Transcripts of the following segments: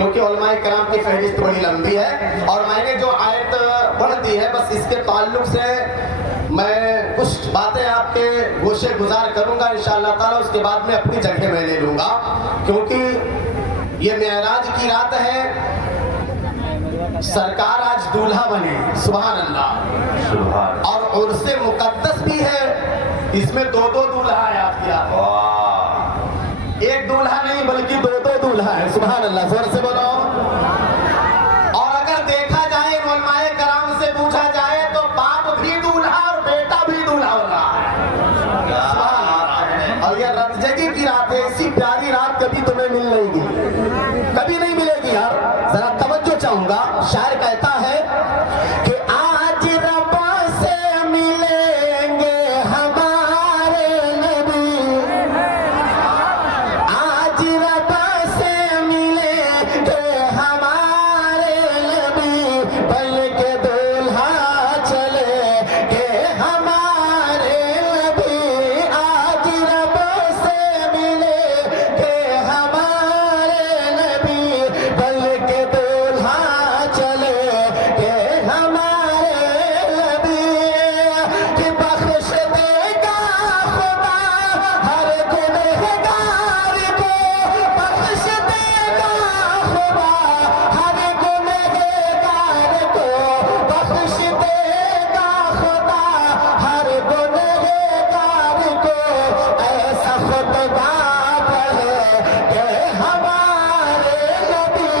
کیونکہ علماء کرام کی فہرست بڑی لمبی ہے اور میں نے جو آیت پڑھ دی ہے بس اس کے تعلق سے میں کچھ باتیں آپ کے گوشے گزار کروں گا انشاءاللہ تعالیٰ. اس کے بعد میں اپنی جگہ میں لے لوں گا کیونکہ یہ معراج کی رات ہے. سرکار آج دولہا بنے, سبحان اللہ, اور عرس مقدس بھی ہے. اس میں دو دولہا یاد کیا, ایک دولہا نہیں بلکہ دو دولہا ہے. سبحان اللہ, زور سے بولو. اور اگر دیکھا جائے علماء کرام سے پوچھا جائے تو باپ بھی دولہا اور بیٹا بھی دولہا ہو رہا ہے. سبحان اللہ. اور یہ رمضان کی رات ہے, ایسی پیاری رات کبھی تمہیں مل نہیں گی, کبھی نہیں ملے گی یار. ذرا توجہ چاہوں گا. شاعر کہتا ہے کہ آج رب سے ملیں گے ہمارے نبی, آج رب سے ملیں گے ہمارے نبی, بلکہ دولہا چلے گے ہمارے نبی, آج رب سے ملیں گے ہمارے نبی, بلکہ دولہا چلے گے ہمارے نبی, کہ بخش دے گا خدا ہر گنہگار کو, بخش دے گا خدا ہر گنہگار کو, بخش دے گا خدا ہر گنہگار کو, ایسا خطبہ پڑھے کہ ہمارے نبی,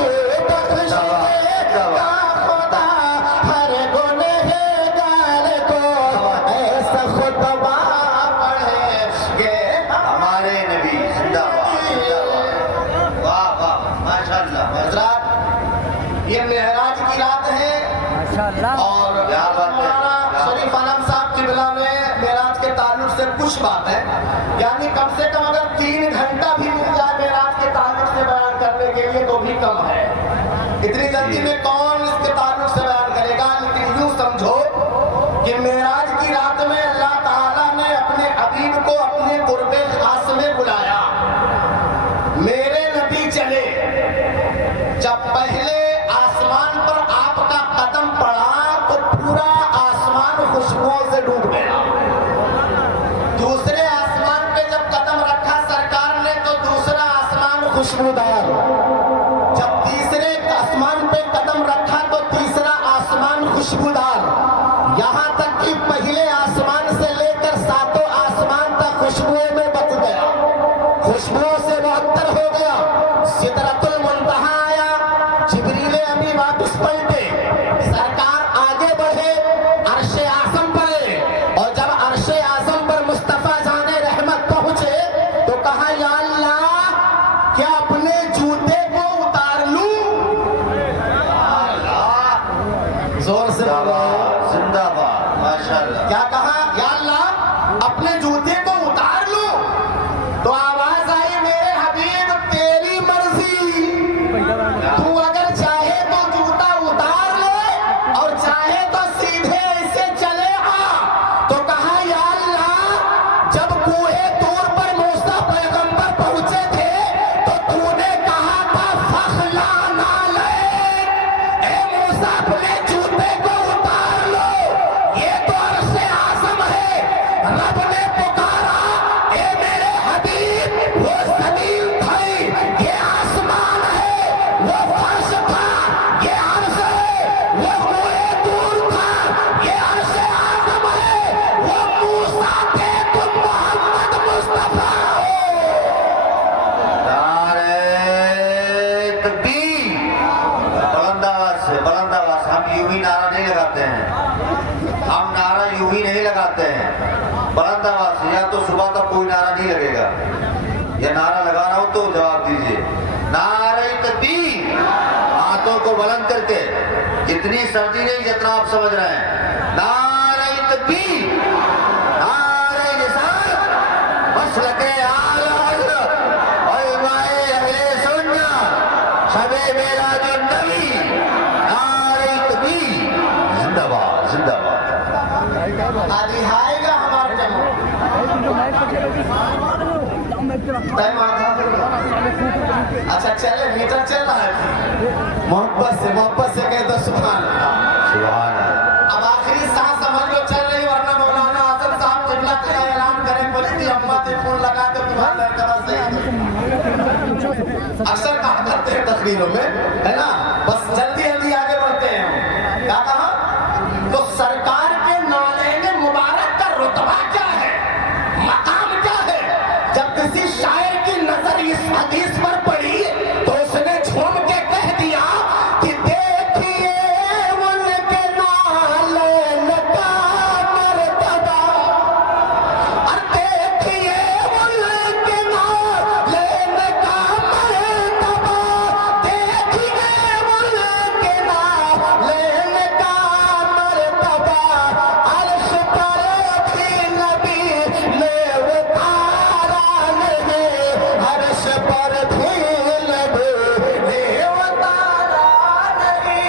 بخش دے گا خدا ہر گنہگار کو, ایسا خطبہ پڑھے کہ ہمارے نبی. زندہ باد, واہ واہ, ماشاءاللہ. حضرات یہ معراج کی رات ہے اور کیا بات ہے. مولانا شریف عالم صاحب قبلہ نے معراج کے تعلق سے کچھ بات ہے, یعنی کم سے کم اگر 3 گھنٹہ بھی مل جائے معراج کے تعلق سے بیان کرنے کے لیے تو بھی کم ہے. اتنی جلدی میں کون اس کے تعلق سے بیان کرے گا, لیکن یوں سمجھو کہ معراج کی رات میں اللہ تعالیٰ نے اپنے حبیب کو اپنے قرب خاص میں بلایا. میرے نبی چلے, جب پہلے آسمان پر آپ کا قدم پڑا تو پورا آسمان خوشبوؤں سے ڈوب گیا. دوسرے آسمان پہ جب قدم رکھا سرکار نے تو دوسرا آسمان خوشبودار. جب تیسرے آسمان پہ قدم رکھا تو تیسرا آسمان خوشبودار. یہاں تک کہ پہلے آسمان سے لے کر 7 آسمان تک خوشبوؤں میں بچ گیا, خوشبوؤں سے معطر ہو گیا. سدرۃ المنتہا آیا, جبریل امی واپس پلٹے, سرکار آگے بڑھے, عرش اعظم پر گئے, اور جب عرش اعظم پر مصطفیٰ جان رحمت پہنچے تو کہا یا اللہ کیا اپنے جوتے کو اتار لوں. زور سے بولو. زندہ باد, ماشاءاللہ. کیا کہا, یا اللہ اپنے جوتے کو اتار لوں. تو آواز آئی, میرے حبیب تیری مرضی, تو اگر چاہے تو جوتا اتار لے اور چاہے تو سیدھے ایسے چلے آ. تو کہا یا اللہ جب کوہ طور پر موسیٰ پیغمبر پہنچے تھے تو تو نے کہا تھا فخلع نعلیک, اے موسیٰ اپنے جوتے کو اتار لو, یہ تو عرش اعظم ہے. رب نے پکارا, اے میرے حبیب وہ زمین تھی, یہ آسمان ہے, وہ فرش تھا, یہ عرش ہے, وہ کوہ طور تھا, یہ عرش اعظم ہے, وہ موسیٰ تھے, تم محمد مصطفیٰ ہو. نعرہ تکبیر. بلند آواز سے, بلند آواز. ہم یوں ہی نعرہ نہیں لگاتے ہیں, ہم نعرہ یوں ہی نہیں لگاتے ہیں. بلند آواز سے, یا تو صبح تک کوئی نعرہ نہیں لگے گا, یا نعرہ لگانا ہو تو جواب دیجئے. نعرہ تکبیر. ہاتھوں کو بلند کر کے, اتنی سردی نہیں جتنا آپ سمجھ رہے ہیں. نعرہ تکبیر, نعرہ رسالت, مسلک اعلی حضرت, علماء اہل سنت, شب معراج النبی. نعرہ تکبیر. زندہ باد, زندہ باد. آدھی آئے گا ہمارے جمع ٹائم آتا. اچھا چلے, میٹر چل رہا ہے. मोहब्बत से कह दो सुभान अल्लाह। सुभान अल्लाह। अब आखिरी सांस समझ लो चल रही, वरना मौलाना आजम साहब किबला का ऐलान करें पलटी अम्मा से फोन लगा के तुम्हारा लड़का सही। अक्सर कहा करते हैं तकरीरों में, है ना, बस जल्दी जल्दी आगे बढ़ते हैं। क्या कहा? तो सरकार के नाले मुबारक का रुतबा क्या है, मकाम क्या है? जब किसी शायर की नजर इस हदीस पर पड़ी तो उसने झूम के कह दिया कि देखिए उनके नाले का मर्तबा, और देखिए उनके नाले का मर्तबा, देखिए उनके नाले का मर्तबा, अर्श पर भी नबी ने उतारा नहीं, अर्श पर भी नबी ने उतारा नहीं।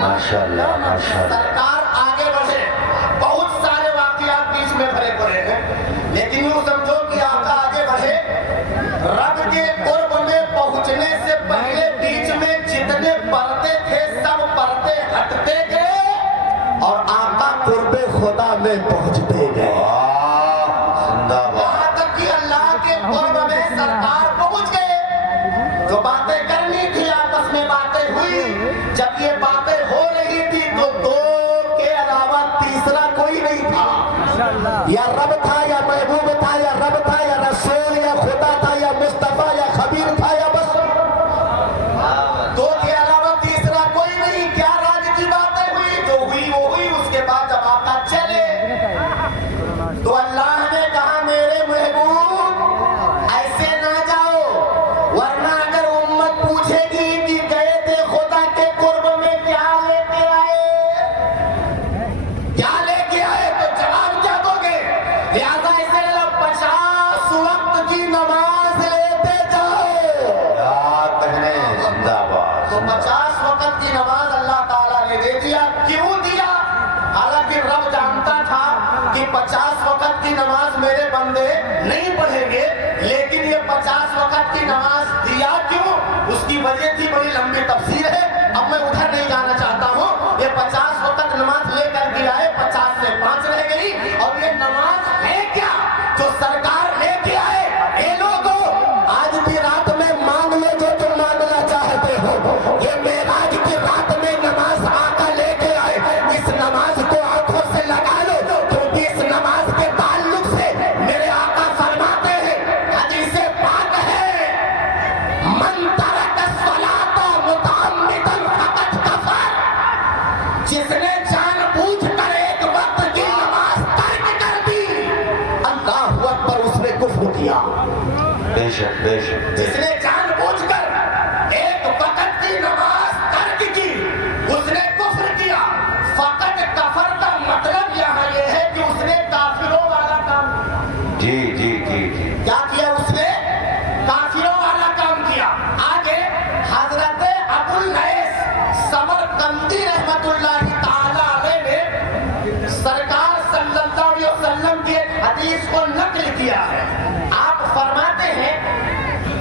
माशाअल्लाह माशाअल्लाह। सरकार आगे बढ़े, बहुत सारे वाकयात बीच में भरे पड़े हैं, लेकिन यूं समझो कि आका आगे बढ़े, रब के कुर्ब में पहुंचने से पहले बीच में जितने पर्दे थे सब पर्दे हटते गए और आका कुर्बे खुदा में पहुंचते गए। वाह, जिंदाबाद। यहाँ तक कि अल्लाह के कुर्ब में सरकार पहुंच गए। जो बातें करनी थी आपस में बातें हुई, जब ये बातें हो रही थी तो दो के अलावा तीसरा कोई नहीं था। या रब था या महबूब था या रब था या रसूल या खुदा था या मुस्तफा या खबीर था या बस, दो के अलावा तीसरा कोई नहीं। क्या राज की बातें हुई, जो हुई वो हुई। उसके बाद जब आका चले तो अल्लाह ने कहा मेरे महबूब ऐसे ना जाओ, वरना अगर उम्मत पूछेगी कि गए थे खुदा के कुर्ब में क्या लेके आए, क्या लेके आए, तो जवाब क्या दोगे? लिहाजा इसे 50 वक्त की नमाज लेते जाओ। याद रखने, जिंदाबाद। तो 50 वक्त की नमाज अल्लाह ताला ने दे दिया। क्यों दिया? हालांकि रब जानता था कि 50 वक्त की नमाज मेरे बंदे नहीं पढ़ेंगे, लेकिन ये 50 वक्त की नमाज दिया क्यों, उसकी वजह थी, बड़ी लंबी तफसीर है, अब मैं उधर नहीं जाना चाहता हूँ। ये 50 वक्त नमाज लेकर के आए, 50 से 5 रह गई। और ये नमाज है क्या जो सरकार लेके आए? ये लोगों आज की रात में मांग लो जो तुम मांगना चाहते हो। ये मेराज की रात में नमाज आका लेके आए, इस नमाज को आंखों से लगा लो, क्योंकि इस नमाज के ताल्लुक से मेरे आका फरमाते हैं, हदीसे पाक है, मन तरक सलाता मुतअम्मिदन फकत कफर। जिसने जानबूझकर एक वक्त की नमाज तर्क कर दी, अल्लाह अकबर, उसने कुफ्र किया। बेशक बेशक बेशक। जिसने जानबूझकर एक वक्त की नमाज तर्क की, उसने कुफ्र किया। फकत कफर का मतलब यहाँ ये है कि उसने काफिरों वाला काम किया। जी जी जी जी। क्या किया उसने? काफिरों वाला काम किया। आगे हजरत अबुल नैस समरकंदी रहमतुल्लाहि ताला अलैह ने सरकार सल्लल्लाहु अलैहि वसल्लम की एक हदीस को नकल किया है। आप फरमाते हैं,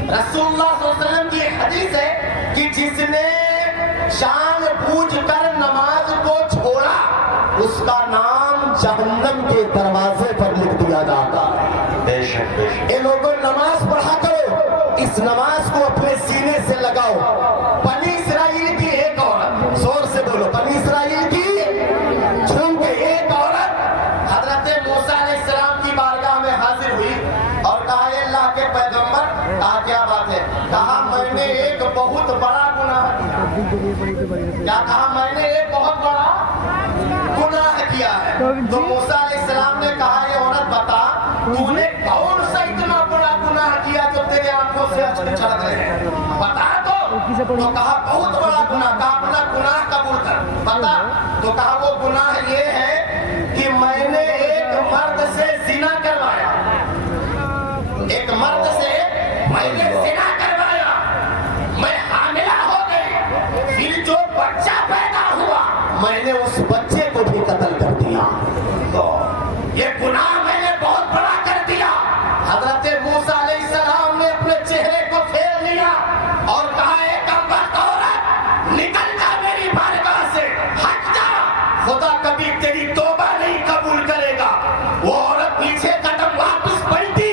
रसूलुल्लाह सल्लल्लाहु अलैहि वसल्लम की एक हदीस है कि जिसने जानबूझकर नमाज को छोड़ा, उसका नाम जहन्नम के दरवाजे पर लिख दिया जाता है। बेशक बेशक। ये लोगों नमाज पढ़ा करो, इस नमाज को अपने सीने से लगाओ। बनी इस्राइल की एक औरत, जोर से बोलो, बनी इस्राइल की, झूम के एक औरत हजरत मूसा अलैहिस्सलाम की बारगाह में हाजिर हुई और कहा, "ए अल्लाह के पैगंबर।" कहा, "क्या बात है?" कहा, "मैंने एक बहुत बड़ा गुनाह किया।" क्या कहा? मैंने एक बहुत बड़ा गुनाह किया है। तो मूसा अलैहिस्सलाम ने कहा, "ये औरत बता, तूने कौन सा इतना बड़ा गुनाह किया जो तेरे आंखों से अश्क छलक रहे हैं? बता तो कहा, बहुत बड़ा गुनाह। कहा, अपना गुनाह कबूल कर, बता। तो कहा, वो गुनाह ये है कि मैंने एक मर्द से जिना करवाया, एक मर्द से मैंने जिना करवाया, मैं हामिला हो गई, फिर जो बच्चा पैदा हुआ मैंने उस बच्चे को भी कत्ल कर दिया। अल्लाह कभी तेरी तौबा नहीं कबूल करेगा। वो औरत पीछे कदम वापस पलटी,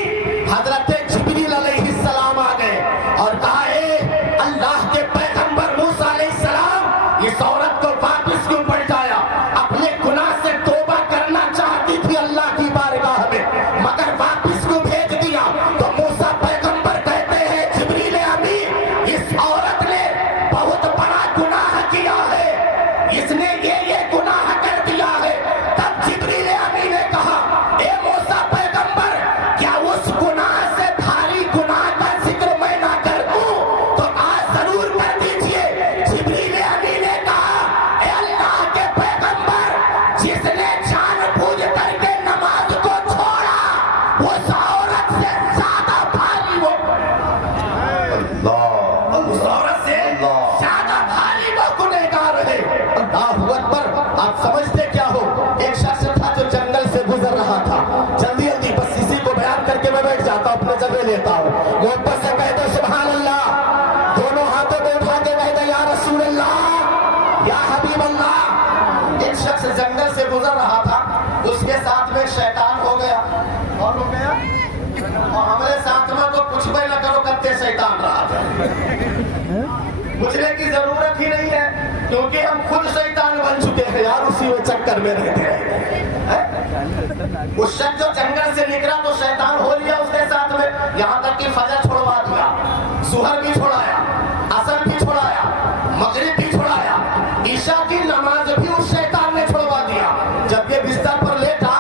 हजरत जिब्रील अलैहिस्सलाम आ गए और कहा, ए अल्लाह के पैगंबर मूसा अलैहिस्सलाम, इस औरत को वापस क्यों पलटाया? अपने गुनाह से तौबा करना चाहती थी अल्लाह की बारगाह में, मगर वापस क्यों भेज दिया? तो मूसा पैगंबर कहते हैं, जिब्रील अमीन, इस औरत ने बहुत बड़ा गुनाह किया है, इसने ये गुनाह कर दिया है। तब जिब्रील अमीन ने कहा, ए मूसा पैगंबर, क्या उस गुनाह से भारी गुनाह का जिक्र मैं ना कर दूं? तो आज जरूर कर दीजिए। जिब्रील अमीन ने कहा, ए अल्लाह के पैगंबर, जिसने जानबूझ करके नमाज को छोड़ा, उस औरत से ज्यादा भारी वो, उस औरत से ज्यादा भारी वो गुनहगार है। अल्लाहु अकबर। आप समझते क्या हो? एक शख्स था जो जंगल से गुजर रहा था, जल्दी जल्दी बस इसी को बयान करके मैं बैठ जाता हूं, अपने जगह लेता हूं। मोहब्बत से कहते सुभान अल्लाह, दोनों हाथों को उठा के कहते या रसूल अल्लाह, या हबीब अल्लाह। एक शख्स जंगल से गुजर रहा था, उसके साथ में शैतान हो गया। और हो गया, और हमारे साथ में तो कुछ भी न करो कत्ते शैतान रहा था। पूछने की जरूरत ही नहीं है, क्योंकि हम खुद शैतान बन चुके हैं यार, उसी में चक्कर में रहते हैं। उस शख्स जो जंगल से निकला तो शैतान हो लिया उसके साथ में, यहाँ तक कि फजर छोड़वा दिया, सुहर भी छोड़ाया, असर भी छोड़ाया, मगरिब भी छोड़ाया, ईशा की नमाज भी उस शैतान ने छोड़वा दिया। जब ये बिस्तर पर लेटा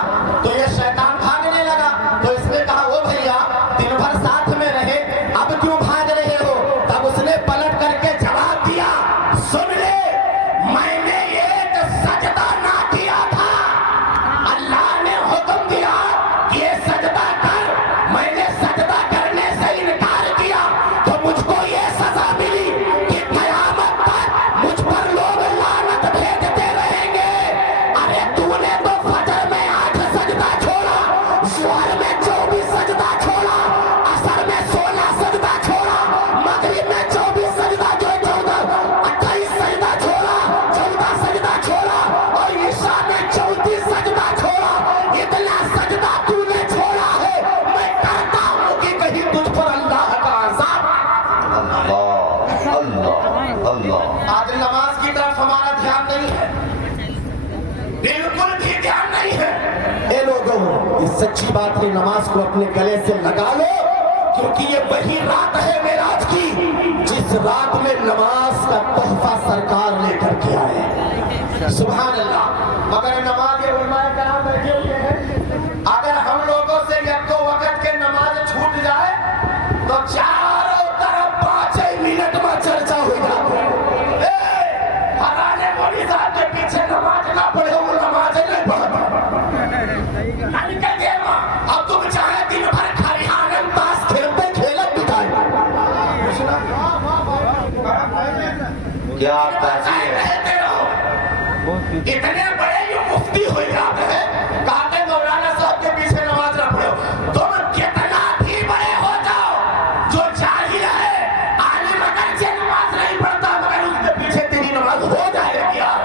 तो ये शैतान भागने लगा। तो इसने कहा, ओ भैया, दिन भर साथ में रहे, अब क्यों भाग रहे हो? तब उसने पलट करके जवाब दिया, सुन ले, मैंने एक सजदा ना किया था, अल्लाह ने हुक्म दिया कि ये सजदा कर, मैंने सजदा करने से इनकार किया तो मुझको ये सजा मिली कि क़यामत तक मुझ पर लोग लानत भेजते रहेंगे। अरे तूने तो फजर में 8 सजदा छोड़ा, ज़ोहर में 24 सजदा छोड़ा, असर में 16 सजदा छोड़ा, मगरिब में 24 सजदा, जो 28 सजदा छोड़ा, 14 सजदा छोड़ा, और ईशा में 34 सजदा छोड़ा। इतना सजदा तूने छोड़ा है, मैं कहता हूँ कि कहीं तुझ पर अल्लाह का अज़ाब। आज नमाज की तरफ हमारा ध्यान नहीं है, बिल्कुल भी ध्यान नहीं है। ए लोगों, ये सच्ची बात है, नमाज को अपने गले से लगा लो, क्योंकि ये वही रात है मेराज की, जिस रात में नमाज का तोहफा सरकार लेकर के आए। सुभान अल्लाह। मगर नमाज के उलमाए कराम बैठे हुए हैं, अगर हम लोगों से एक दो वक्त के नमाज छूट जाए तो चारों तरफ 5 मिनट में चर्चा हो जाती है। हराने मोदी साहब के पीछे नमाज ना पढ़े, वो नमाज नहीं पढ़ता। अब तुम चाहे दिन भर खाली आनंद ताश खेलते खेलत बिताए, क्या तासीर है? रहते रहो। इतने बड़े ये मुफ्ती हो जाते हैं, कहते मौलाना साहब के पीछे नमाज ना पढ़ो। तुम कितना भी बड़े हो जाओ, जो जाहिल है, आलिम अगर से नमाज नहीं पढ़ता, मगर उसके पीछे तेरी नमाज हो जाएगी यार।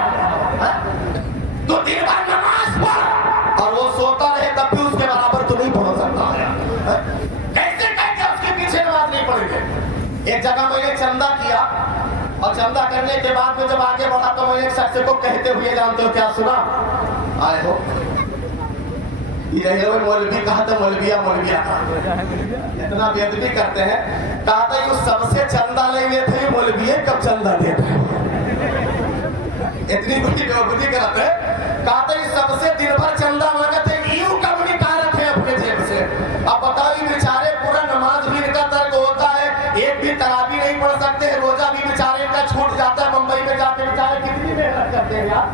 तो दिन भर नमाज पढ़ और वो सोता रहे तब भी उसके बराबर तो नहीं पढ़ सकता है। कैसे कैसे उसके पीछे नमाज नहीं पढ़ेंगे? एक जगह मैंने चंदा किया, और चंदा करने के बाद में जब आगे बढ़ा तो मैंने एक शख्स को कहते हुए, जानते हो क्या सुना? आए हो ये मौलवी कहा था, मौलविया कहा, इतना बेदबी करते हैं। कहा था ये सबसे चंदा लेंगे थे, मौलवी कब चंदा देते हैं, इतनी बड़ी बेवकूफी कराते हैं। कहा था ये सबसे दिन भर चंदा मांगते हैं, यूं कब निकाल रखे अपने जेब से। अब बताओ, ये बेचारे पूरा नमाज भी इनका तर्क होता है, एक भी तरावी नहीं पढ़ सकते, रोजा भी बेचारे का छूट जाता है। मुंबई में जाते बेचारे कितनी मेहनत करते हैं यार,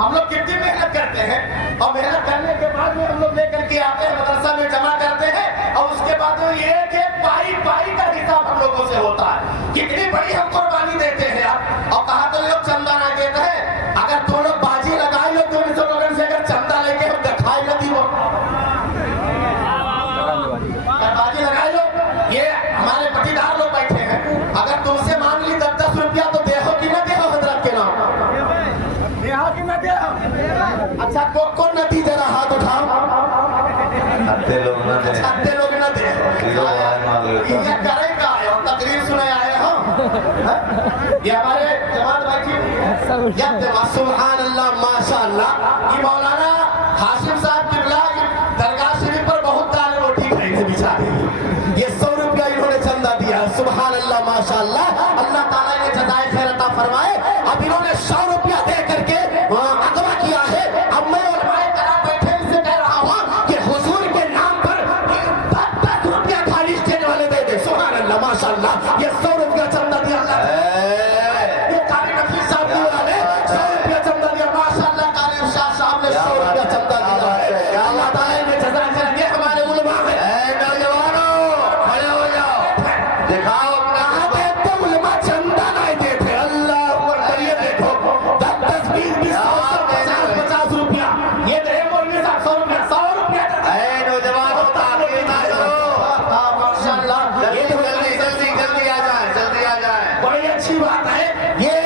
हम लोग कितनी मेहनत करते हैं, और मेहनत करने के बाद में हम लोग लेकर के आते हैं, मदरसा में जमा करते हैं, और उसके बाद में एक एक पाई का हिसाब हम लोगों से होता है। कितनी बड़ी हम कुर्बानी देते हैं यार। और कहा तो लोग चंदा ना देते हैं, अगर तुम लोग बाजी लगाए लो तो लोगों से अगर चंदा लेके हम दिखाई न दी, वो बाजी लगाए लो, ये हमारे पटीदार लोग बैठे हैं, अगर तुमसे मांग ली 10-10 रुपया तो देहो कि न देहो हजरत के नाम? देहो कि न देहो? सब कौन नदी जरा हाथ उठाओ। आते लोग ना दे, आते लोग न दे। जीरो आवाज मांग लेता। ये करेगा और तकरीर सुने आए हम। ये हमारे जमात बैठी हुई है। सुभान अल्लाह माशाअल्लाह। ये मौलाना हाशिम साहब किबला दरगाह शरीफ पर बहुत दाल रोटी खाई थे बेचारे। ये 100 रुपया इन्होंने चंदा दिया। सुभान अल्लाह माशाअल्लाह। अल्लाह ताला ने जज़ाए खैर अता फरमाए। अब इन्होंने 100 रुपया दे करके अगवा किया है। अब मैं उलमाए कराम बैठे इनसे कह रहा हूँ कि हुजूर के नाम पर 10 रुपया खाली स्टेज वाले दे दे। सुभान अल्लाह माशाअल्लाह। ये 100 रुपया चंदा दिया अल्लाह। ये कारी नफीस साहब दिए वाले 100 रुपया चंदा दिया माशाअल्लाह। कारी शाह साहब ने 100 रुपया चंदा दिया है। अल्लाह ताला ने जज़ाए खैर। ये हमारे उलमा है। नौजवानों खड़े हो जाओ, दिखाओ अपना देते उलमा चंदा नहीं देते। अल्लाह अकबर। ये देखो 10, 20, 50 रुपया ये दे मोरनी साहब 100 रुपया 100 रुपया। नौजवानों ताकीद ना करो। माशाअल्लाह। ये जल्दी जल्दी जल्दी जल्दी आ जाए, जल्दी आ जाए। बड़ी अच्छी बात है। ये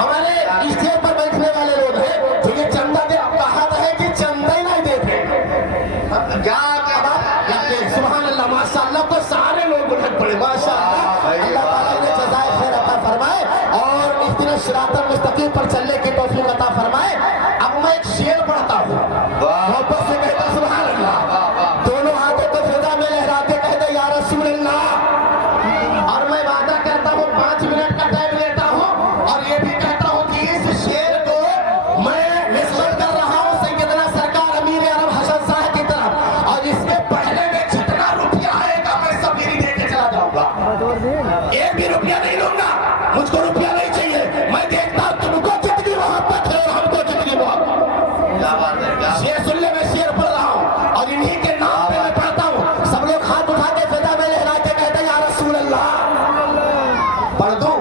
हमारे स्टेज पर बैठने वाले लोग हैं जो ये चंदा दे। अब कहा है कि चंदा ही नहीं देते। क्या क्या सुभान अल्लाह माशाअल्लाह। तो सारे लोग उठक पड़े माशाअल्लाह। अल्लाह ताला ने जज़ाए खैर अता फरमाए और इस दिन सिरातल मुस्तकीम पर चलने की तौफीक अता फरमाए। अब मैं एक शेर पढ़ता हूँ। मोहब्बत से कहता सुभान अल्लाह। दोनों हाथों को फिजा में लहराते कहते या रसूल अल्लाह। और मैं वादा करता हूँ 5 मिनट का टाइम लेता हूँ और ये भी कहता हूँ कि इस शेर को मैं निस्बत कर रहा हूँ सैयदना सरकार अमीर अरब हसन साहब की तरफ। और इसके पहले में जितना रुपया आएगा मैं सब मेरी दे के चला जाऊंगा। एक भी रुपया नहीं लूंगा। मुझको रुपया नहीं चाहिए। मैं देखता हूँ तुमको कितनी मोहब्बत है और हमको कितनी मोहब्बत। क्या बात है, क्या शेर सुन ले। मैं शेर पढ़ रहा हूँ और इन्हीं के नाम पे मैं पढ़ता हूँ। सब लोग हाथ उठा के फिजा में लहरा के कहते हैं या रसूल अल्लाह। पढ़ दूं?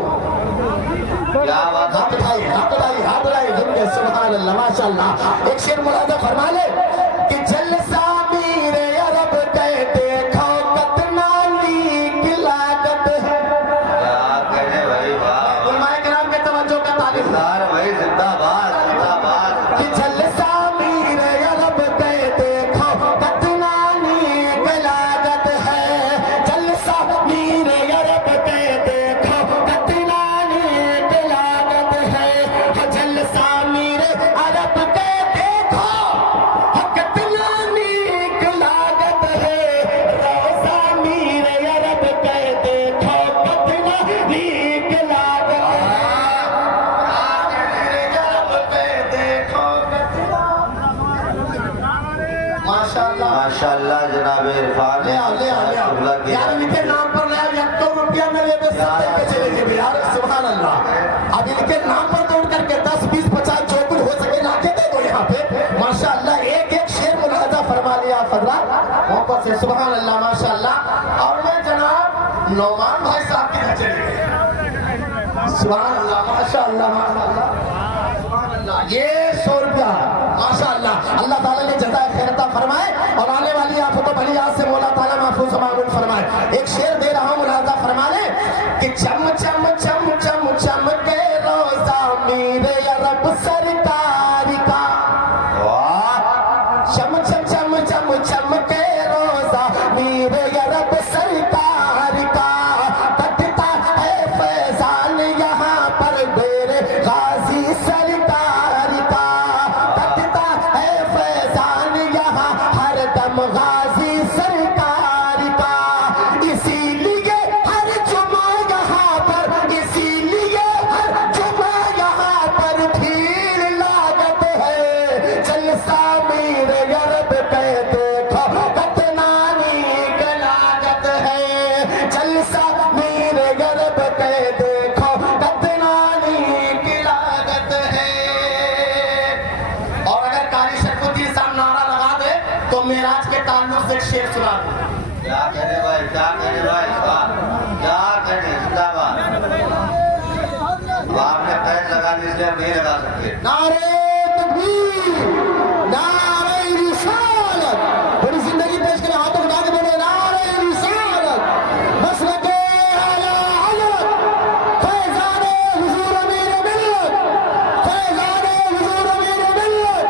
क्या बात है। हाथ उठाइए, हाथ उठाइए, हाथ उठाइए। जिनके सुभान अल्लाह माशाअल्लाह। एक शेर मुलाजा फरमा ले कि जलसा मीरे अरब कह देखो कितना नीक लागत है। क्या कहने भाई, वाह उलमाए किराम के तवज्जो का तालिब यार भाई, जिंदाबाद जिंदाबाद। कि जलसा मीरे अरब कह देखो कितना नीक लागत है। जलसा मीरे अरब कह देखो कितना नीक लागत है। जलसा मीरे अरब कह देखो कितना नीक लागत है। रोजा मीरे अरब कह देखो कितना नीक लागत है। माशाअल्लाह। माशाअल्लाह जनाब इरफान ले आओ, ले आओ, ले आओ। अब्दुल्ला की यार इनके नाम पर ले आओ। 1 रुपया मेरे पे सब दे के चले गए यार। सुभान अल्लाह। अब इनके नाम पर तोड़ करके 10, 20, 50 जो कुछ हो सके लाके दे दो यहाँ पे। माशाअल्लाह। एक एक शेर मुलाजा फरमा लिया फजला मोहब्बत से। सुभान अल्लाह माशाअल्लाह। और मैं जनाब नौमान भाई साहब के घर चले गए। सुभान अल्लाह माशाअल्लाह माशाअल्लाह। सुभान अल्लाह। ये 100 रुपया माशाअल्लाह। अल्लाह ताला ने जज़ाए खैर अता फरमाए और आने वाली आफतों भली आज से मौला ताला महफूज मामून फरमाए। एक शेर दे रहा हूँ मुलाजा फरमा ले कि चम चम चम चम चम के रोजा मेरे अरब सरकार का। वाह चम चम चम चम चम के रोजा मेरे अरब सरकार का। कटता है फैजान यहाँ पर मेरे गाजी सरकार का। कटता है फैजान यहाँ हर दम गाजी सरकार का। इसीलिए हर जुमा यहाँ पर, इसीलिए हर जुमा यहाँ पर भीड़ लागत है। जलसा मेरे अरब कह देखो कितना नीक लागत है। जलसा मेरे अरब कह देखो कितना नीक लागत है। और अगर कारी शरफुद्दीन साहब नारा लगा दे तो मेराज के ताल्लुक से एक शेर सुना दूं। क्या कहने भाई, क्या कहने भाई, वाह क्या कहने, जिंदाबाद। आपने पैर लगाने इसलिए हम नहीं लगा सकते। नारे तकबीर, नारे रिसालत। बड़ी जिंदगी पेश करें। हाथों उठा के बोले नारे रिसालत। मसलके आला हज़रत फैज़ाने हुज़ूर अमीर मिल्लत। फैज़ाने हुज़ूर अमीर मिल्लत।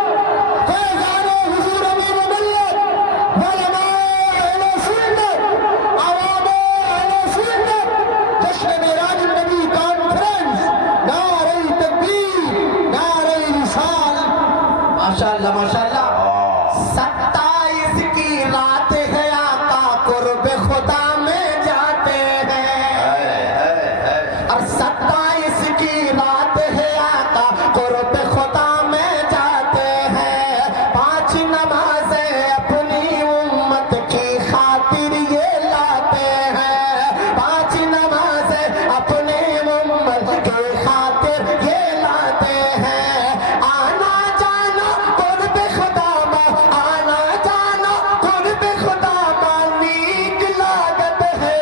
नमाजें अपनी उम्मत की खातिर ये लाते हैं, 5 नमाजें अपनी उम्मत की खातिर ये लाते हैं। आना जाना कुर्ब खुदा मा, आना जाना कुर्ब खुदा मा नीक लागत है।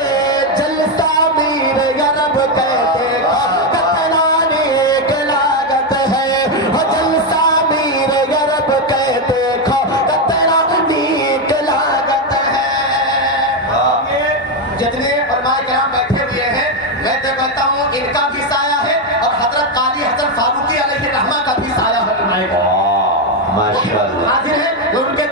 जलसा मीर अरब कहते कतना नेक लागत है। हो जलसा मीर अरब कहते कतना नीक लागत है। जितने उलमाए किराम बैठे हुए हैं, मैं तो कहता हूँ इनका भी साया है और हजरत काली हजरत फारूकी अलैहि रहमा का भी साया है। माशाअल्लाह। हाजिर है, उनके